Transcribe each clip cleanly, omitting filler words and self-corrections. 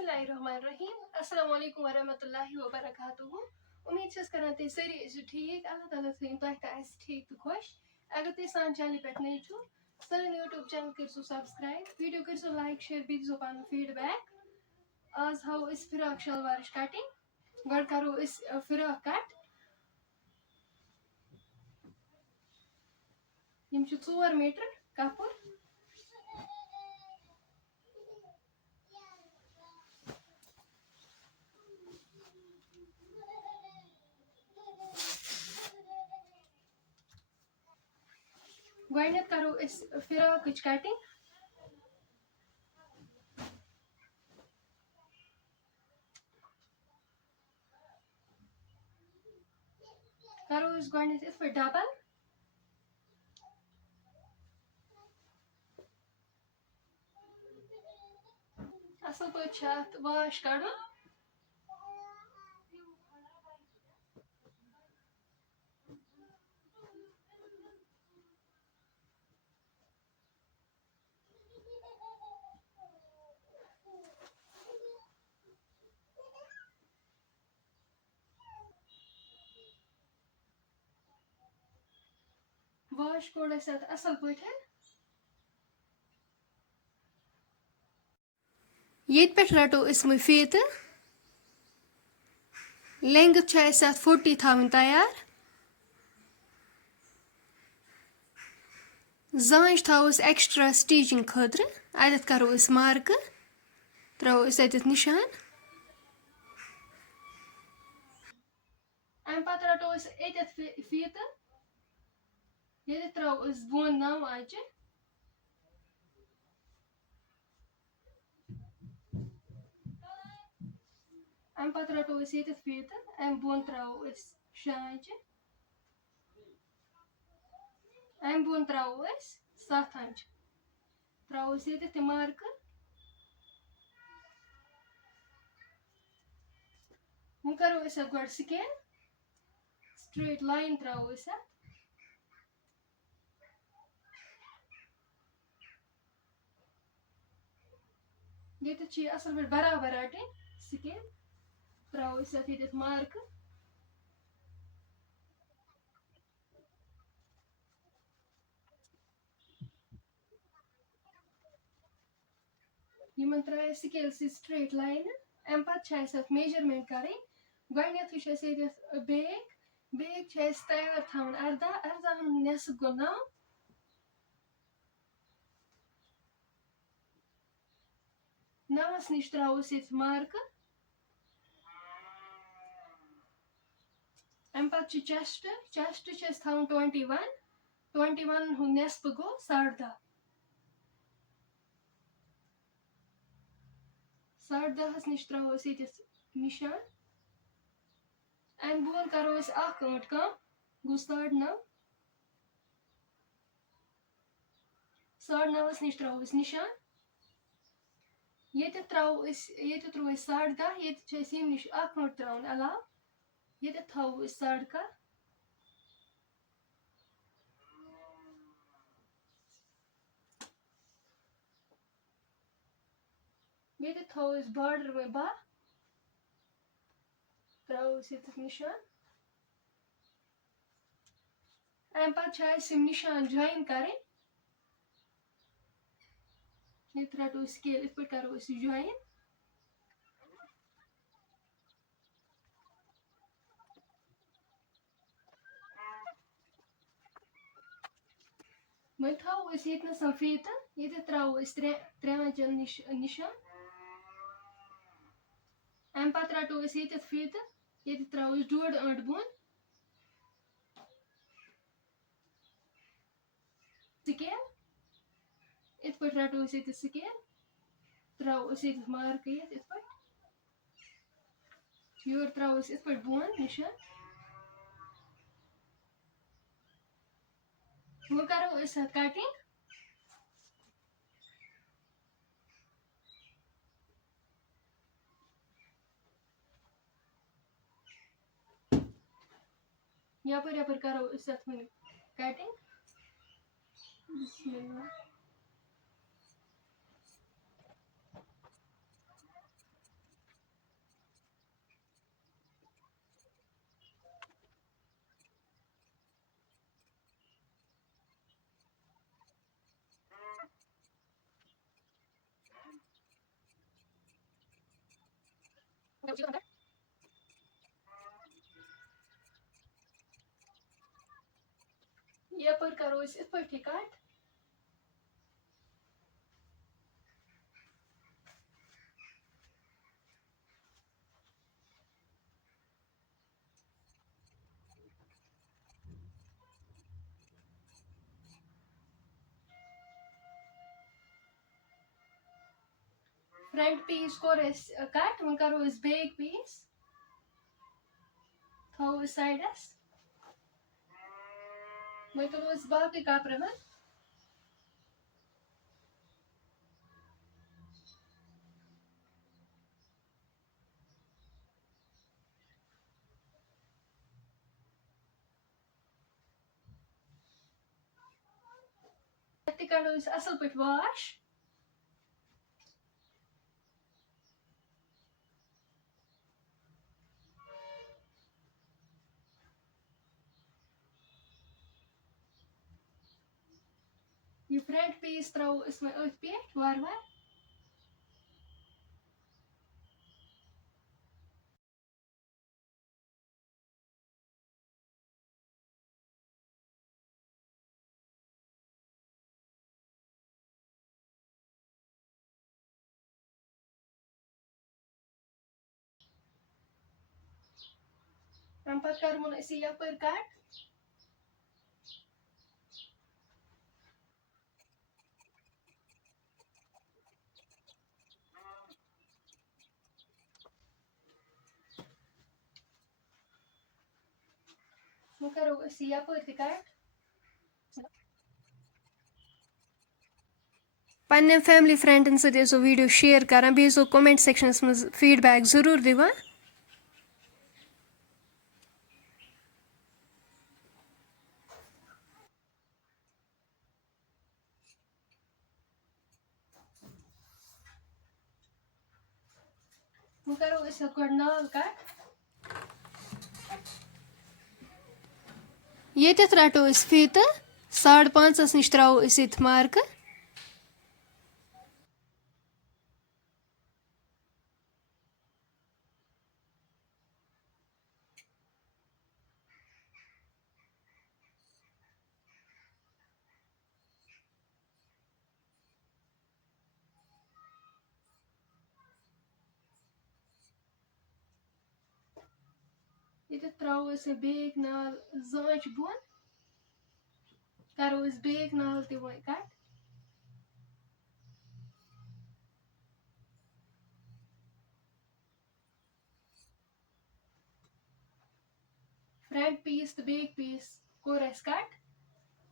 बिस्मिल्लाहिर्रहमानिर्रहीम अस्सलाम वालेकुम वरहमतुल्लाहि वबरकातुहू। उम्मीद छस करन तुम सारी ऐसे ठीक। अल्लाह ताला थीन तुह तह ठीक तो खुश। अगर तुम सान चैनल पे नई छो सन यूट्यूब चैनल कर सब्सक्राइब, वीडियो कर लाइक शेयर भी दो पन फीडबैक। आज हाउ इस फिराक शलवार कटिंग गड करो इस फिराक कट। यम 4 मीटर कपुर। गड करो इस फिराक कटिंग। करो इस गड इस पे डबल। असल पे वाश कड़। वाश कोड़ असल पे ये पे रटो इसमें फीत। लेंथ 40 थवन तैयार। जांच थोस एक्स्ट्रा स्टिचिंग खतर। अत करो मार्क त्रो अत निशान। अम पे रटो फीत ये त्रो बोन 9 आंचे। अम पे रटो ये फीत अम बोन त्रो 6 आंचे। अम बोन त्रो 7 आंच त्रो ये मार्क। वो करो गो स्केल स्ट्रेट लाइन त्रो ये असल पे बराबर रटन स्केल त्रो ये मार्क। इन त्रा स्केल स्ट्रेट लाइन। अम पे मेजरमेंट कर गो बेग बेग तैयार थवन 18 नेसफ गो 9। नवस नश त्रोस ये मार्क। अम पे चेस्ट चेस्ट थवन 21 21 नेसफ गो 10.5 10.5 नश त्रोस ये निशान। अम बोन करो अख आंट कम गो 9.5 9.5 नश त्रोस निशान। ये त्रो 10.5 ये यम नश अख आंट त्रोन अलाव ये थो 10.5। ये थो बॉर्डर में 12 त्रोस ये निशान। अम पे निशान ज्वाइन करें। ये रटो स्केल इत पे करो ज्वाइन। वो थो ये फीत ये त्रो 3 आंचन निशान। अम पे रटो ये फीत ये त्रो 1.5 आंट बोन स्केल इत पे रटो ये स्केल त्रो ये मार्क इत पे योर त्रो इत पे बोन निशान। वो करो कटिंग। यपर करो कटिंग। बिस्मिल्लाह। यपर करो इस पे cut front piece core cut वो करो इस बैक पीस थो साइडस वो करो इस बाकी कपड़े में करो इस असल पे वाश ये फ्रंट पीस त्रो इसमें पे वार वार हम पत कर इसी यपर कट वो करो इसी यपर कट पन्ने फैमिली फ्रेंडन सो वीडियो शेयर करान बेसो कमेंट सेक्शनस में फीडबैक जरूर दिवान वो करो इस गोड नाल कट ये रटो इस फीत 5.5 निश त्रो इस मार्क ये त्रो इस बैक नाल जांच बोन करो इस बैक नाल ते वो कट फ्रंट पीस तो बैक पीस कोर अस कट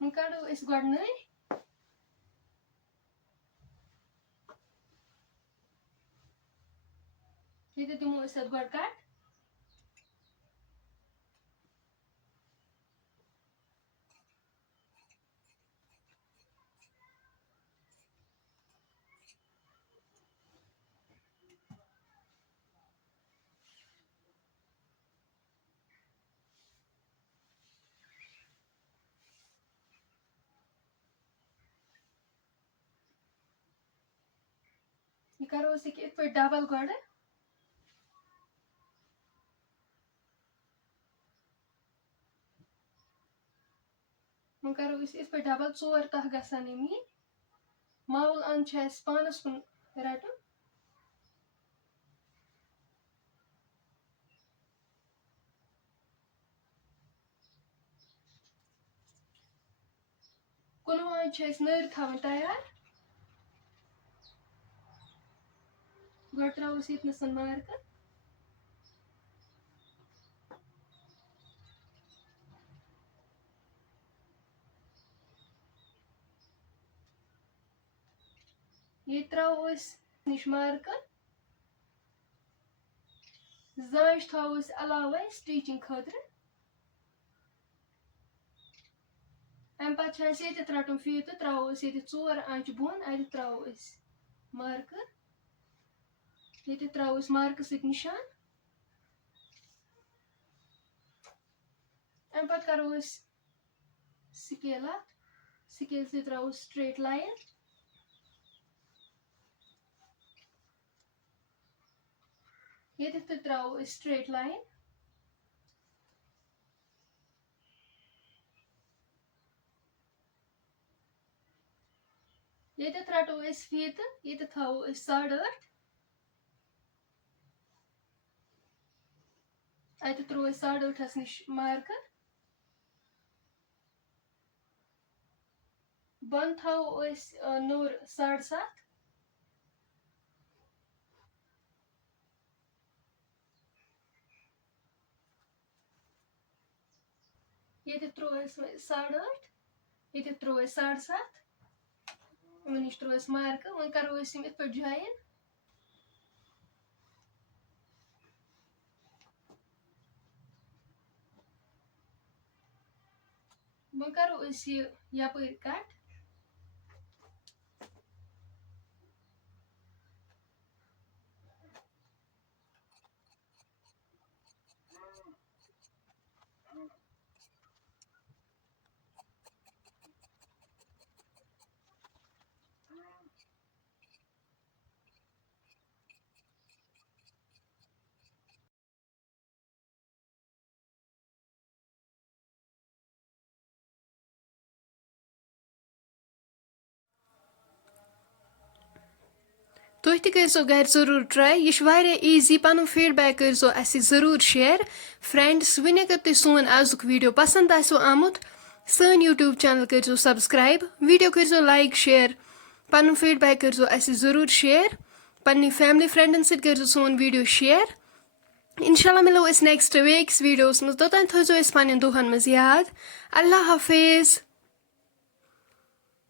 वो करो इस गोड नई ये दिमो इस गोड कट ये करो इस पे डबल गोड वो करो इस पे डबल 4 तह गसान मी माउल अन पानस कुन रटन कुन नर थवन तैयार गोड त्रोस ये मार्क ये त्रोस निश मार्क जांच थोस अलावे स्टिचिंग खतर अम पे रटन फीत त्रोस ये 4 आंच बोन अ त्रोस मार्क ये त्रोस मार्क निशान अम पे करो स्केल स्केल से त्रोस स्ट्रेट लाइन Yetith teh travو straight line. Yetith rato feet. Yetith thavو 8.5. Ati tro 8.5 nish marker. Ban thavو nur 7.5. Yetith tro 8.5. Yetith tro 7.5. When nish tro marker. When karo ith per join. When karo yapar cut. तुह तह करो घर जरूर try यह easy पन feedback करो अस जरूर शेयर फ्रेंड्स वन अगर तुम सोन आजुक वीडियो पसंद आमुत सन यूट्यूब चैनल करो सब्सक्राइब वीडियो करो लाइक शेयर पन फीडबैक करो अस जरूर शेयर पन्नी फैमिली फ्रेंडन सत करो सोन वीडियो शेयर इंशाल्लाह मिलो नेक्स्ट वीक्स वीडियोस मज तोतान थो पन्न दुहन मज याद अल्लाह हाफिज।